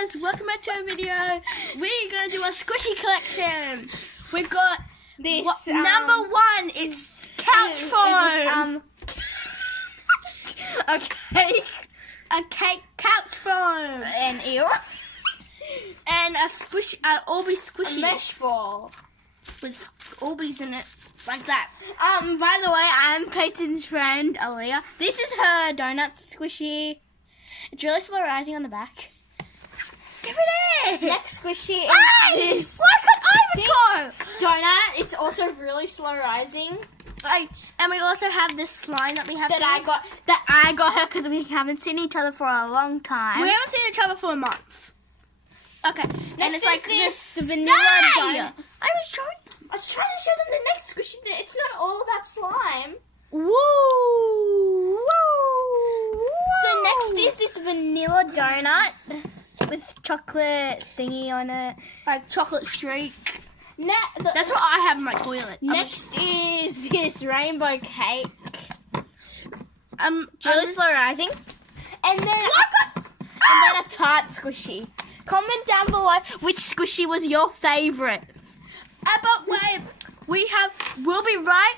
guys, welcome back to our video. We're gonna do a squishy collection. We've got This number one. It's couch foam. Okay. A cake couch foam An eel. and a squish, an Orbeez squishy A mesh ball. with Orbeez in it, like that. By the way, I'm Peyton's friend, Aaliyah. This is her donut squishy. It's really slow rising on the back. Give it in. Next squishy is Hey! this Why can't I go? donut. It's also really slow rising. And we also have this slime that we have. That I got her because we haven't seen each other for a long time. We haven't seen each other for a month. Okay, and it's like this this vanilla Hey! donut. I was trying to show them the next squishy. It's not all about slime. Woo! Woo! So next is this vanilla donut with chocolate thingy on it. like chocolate streak. That's That's what I have in my toilet. next is this rainbow cake. Really I'm slow rising. And then a tart squishy. Comment down below which squishy was your favourite. But wait, we'll be right